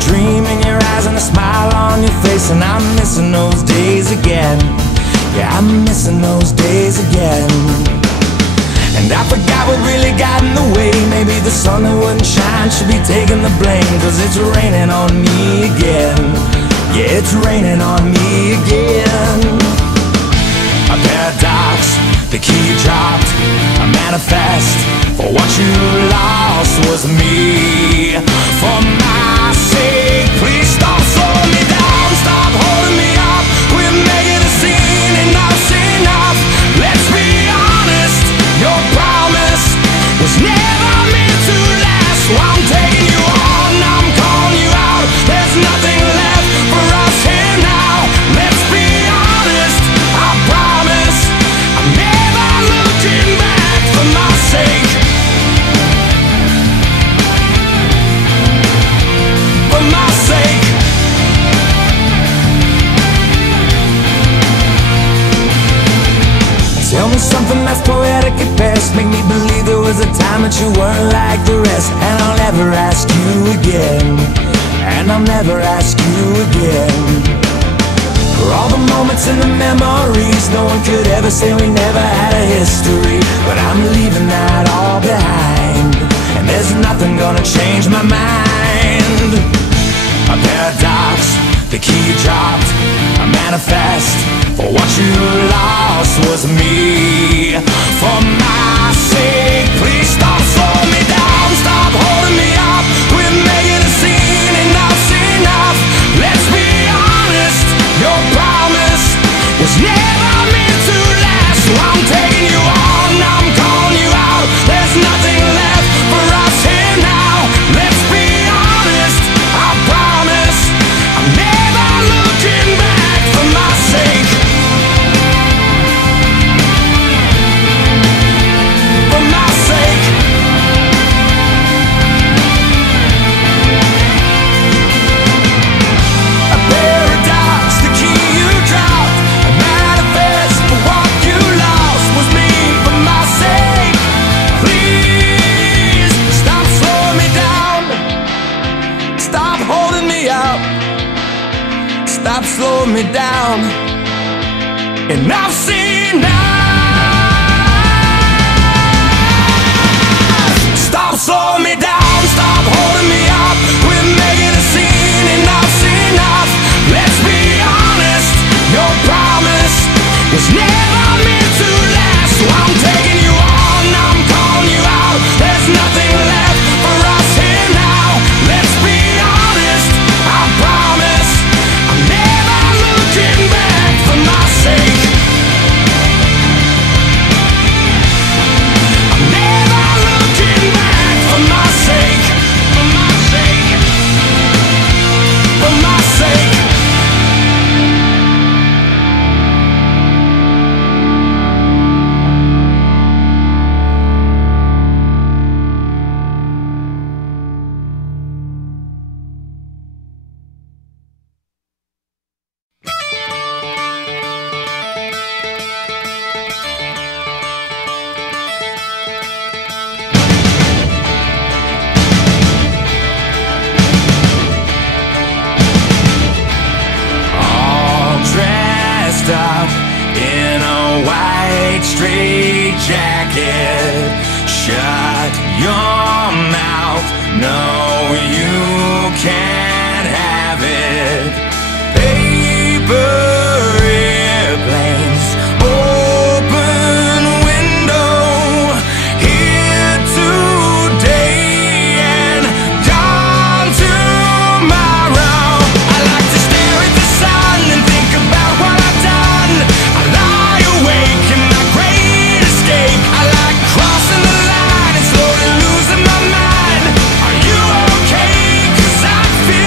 dream in your eyes and a smile on your face, and I'm missing those days again. Yeah, I'm missing those days again. And I forgot what really got in the way. Maybe the sun that wouldn't shine should be taking the blame, 'cause it's raining on me again. Yeah, it's raining on me again. A paradox, the key dropped, a manifest. For what you lost was me. For my sake, please stop slowing me down, stop holding me up. We're making a scene, enough's enough. Let's be honest, your promise was never meant to last. So I'm taking you on, I'm calling you out. There's nothing left for us here now. Let's be honest, I promise I'm never looking back. For my sake, for my sake. Tell me something that's poetic at best. Make me believe there was a time that you weren't like the rest. And I'll never ask you again, and I'll never ask you again. For all the moments and the memories, no one could ever say we never had a history. But I'm leaving that all behind, and there's nothing gonna change my mind. A paradox, the key dropped, a manifest. For what you lost was me. For my sake, please stop slowing me down, stop holding me up. We're making a scene, enough's enough. Let's be honest, your promise was never meant to last. So I'm taking you on, I'm calling you out. There's nothing left for us here now. Let's be honest, I promise I'm never looking back. For my sake, for my sake. A paradox, the key you dropped, a manifest. For what you lost was me. For my sake, please stop slowing me down, stop holding me up, stop slowing me down. Enough's enough. Stop slowing me down, stop holding me up. We're making a scene, enough's enough. Let's be honest, your promise was never meant to last. So I'm taking you on, I'm calling you out. There's nothing left for us here now. Let's be honest, I promise I'm never looking back. For my sake, I'm never looking back. For my sake, for my sake, for my sake. All dressed up in a white straight jacket. Shut your mouth, no, you can't have it. Paper airplanes, open window, here today and gone tomorrow. I like to stare at the sun and think about what I've done. I lie awake in my great escape. I like crossing the line and slowly losing my mind. Are you okay? 'Cause I feel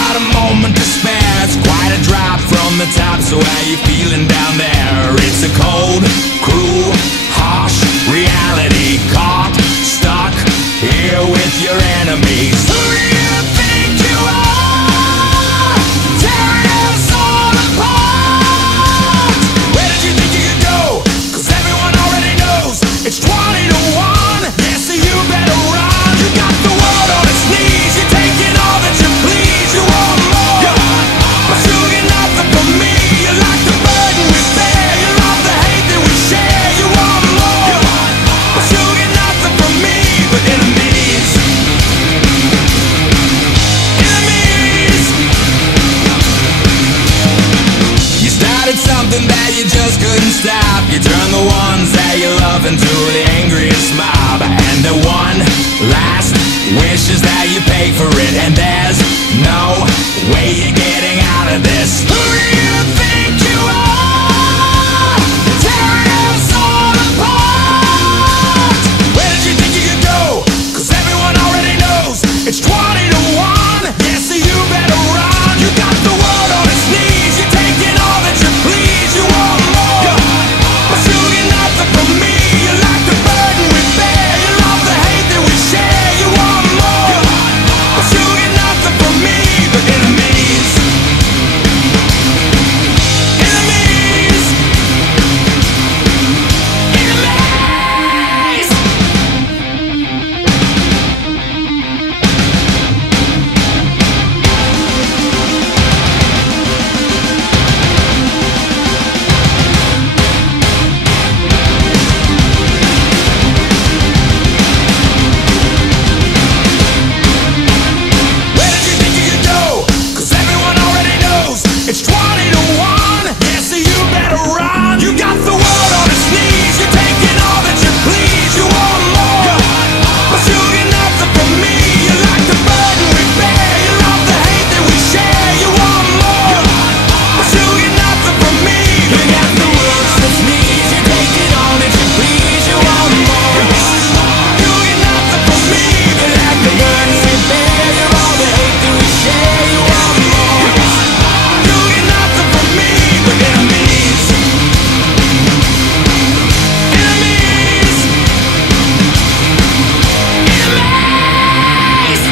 not a moment to spare. It's quite a drop from the top, so how you feeling down there? It's a cold, cruel, harsh reality. Caught, stuck here with your enemies. Who do you think you are? Tearing us all apart. Where did you think you could go? 'Cause everyone already knows it's 20 to 1. Yeah, so you better run. You got the world on its knees. You're taking all that you please. You want more, but you get nothing from me. You like the burden we bear. You love the hate that we share. You want more, but you get nothing from me. But enemies, enemies. You started something that you just couldn't stop. You turned the ones that you love into the angriest mob. And the one last wish is that you pay for it. And there's no way you're getting out of this. Who do you think you are? Tearing us all apart. Where did you think you could go? 'Cause everyone already knows it's 20 to 1. Yeah, so you better run. You got the world on its knees. You're taking all that you please. You want more, but you get nothing from me. You like the burden we bear. You love the hate that we share. You want more, but you get nothing from me. But enemies, enemies, enemies. Where did you think you could go? 'Cause everyone already knows it's 20 to 1. Yeah, so you better run. You got the world on its knees. You're taking all that you please. You want more, but you get nothing from me. You like the burden we bear. You love the hate that we share. You want more, but you get nothing from me. You got the world on its knees. You're taking all that you please. You want more, you get nothing from me. You like the burden we bear. You love the hate that we share. You want more, you get nothing from me. But enemies, enemies, enemies.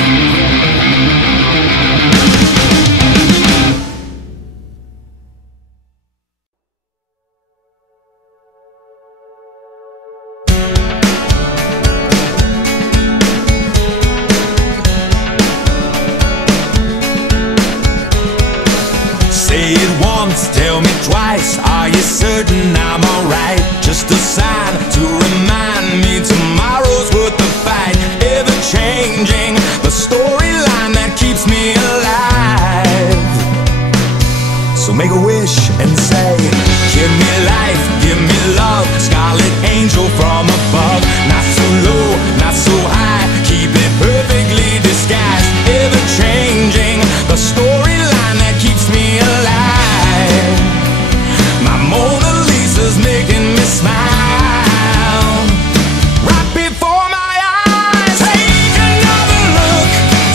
Say it once, tell me twice. Are you certain I'm alright? Just a sign to remind me tomorrow's worth the fight. Ever changing, the storyline that keeps me alive. So make a wish and say, give me life, give me love. Scarlet angel from above. Not too low, not so high. Keep it perfectly disguised. Ever changing, the storyline that keeps me alive. My Mona Lisa's making me smile. Right before my eyes. Take another look,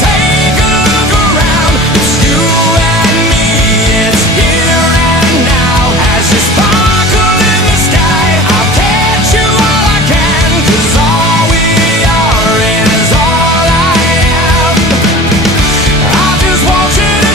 take a look around. It's you and me, it's here and now. As you sparkle in the sky, I'll catch you all I can. 'Cause all we are is all I am. I just want you to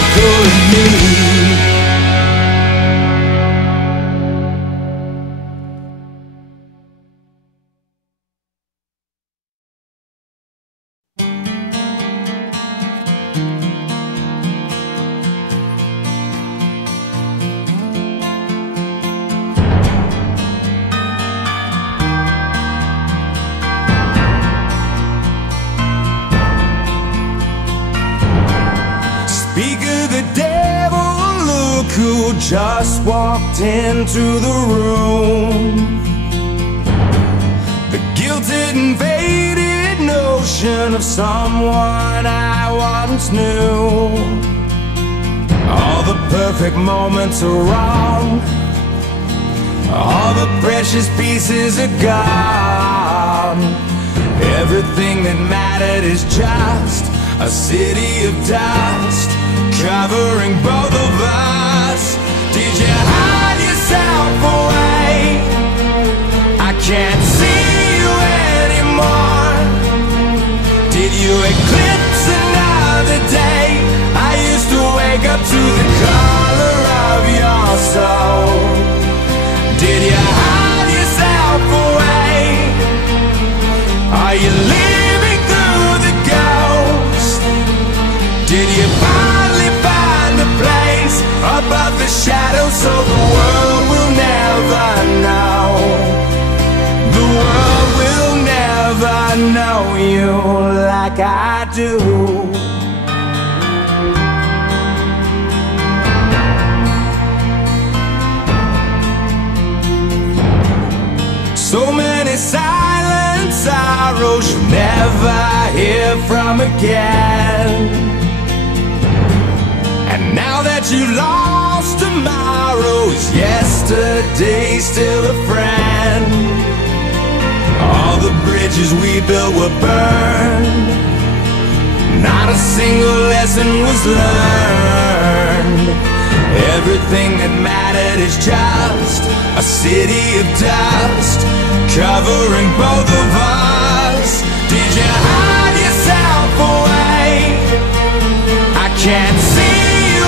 miracle in me. Speak of the devil, look who just walked into the room. The gilded and faded notion of someone I once knew. All the perfect moments are wrong, all the precious pieces are gone. Everything that mattered is just a city of dust covering both of us. Did you hide yourself away? I can't see you anymore. Did you eclipse another day? I used to wake up to the color of your soul. Did you hide yourself away? Are you living through the ghost? Did you finally find a place above the shadows so the world will never know? The world will never know you like I do. So many silent sorrows you'll never hear from again. And now that you lost tomorrow, is yesterday still a friend? All the bridges we built were burned, not a single lesson was learned. Everything that mattered is just a city of dust covering both of us. Did you hide yourself away? I can't see you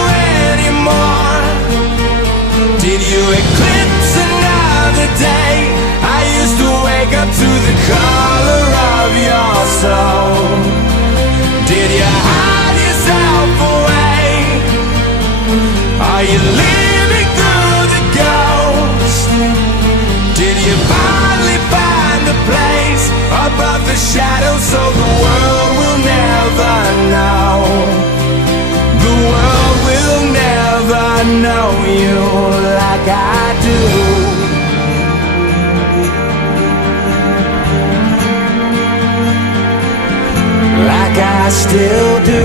anymore. Did you eclipse another day? I used to wake up to the color of your soul. Did you hide yourself away? Are you living through the ghost? Did you finally find a place above the shadows so the world will never know? The world will never know you like I do. Like I still do.